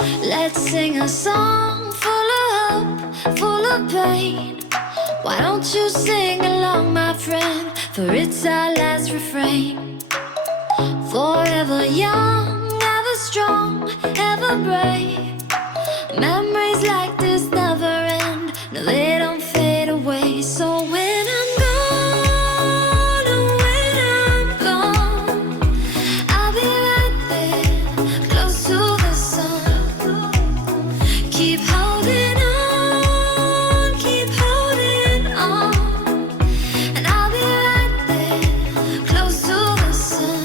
Let's sing a song full of hope, full of pain. Why don't you sing along, my friend? For it's our last refrain. Forever young, ever strong, ever brave. Memories like this never end. No, they don't fade away. So when I'm gone, oh, when I'm gone, I'll be right there, close to the sun. Keep holding on, keep holding on. And I'll be right there, close to the sun,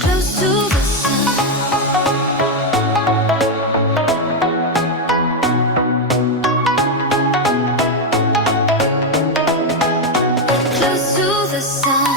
close to the sun. Close to the sun.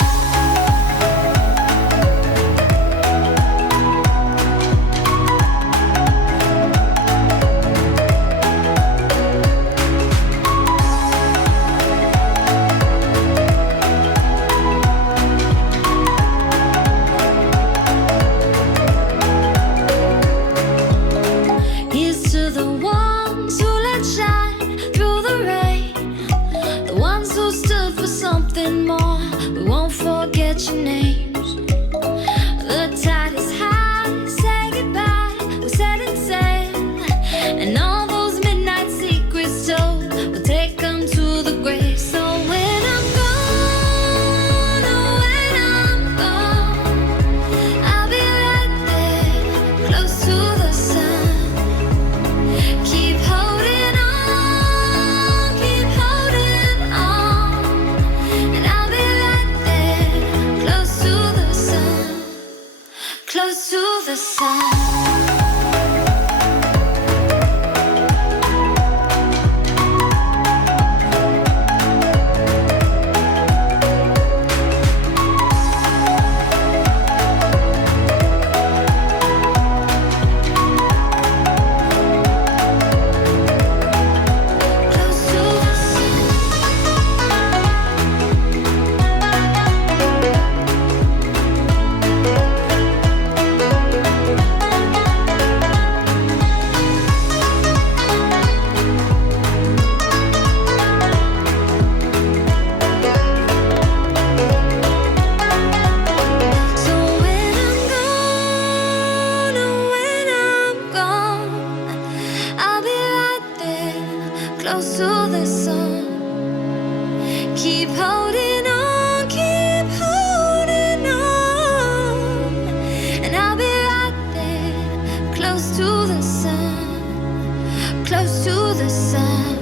Here's to the ones who let shine through the rain, the ones who stood for something more. We won't forget your names. The tide is high, say goodbye, we're setting sail, and all those midnight secrets told, we'll take them to the grave. So when I'm gone, oh, when I'm gone, I'll be right there, close to the sun. Keep holding on, keep holding on. And I'll be right there, close to the sun, close to the sun. Close to the sun. So when I'm gone, oh, when I'm gone, I'll be right there, close to the sun. Keep holding on, keep holding on. And I'll be right there, close to the sun, close to the sun.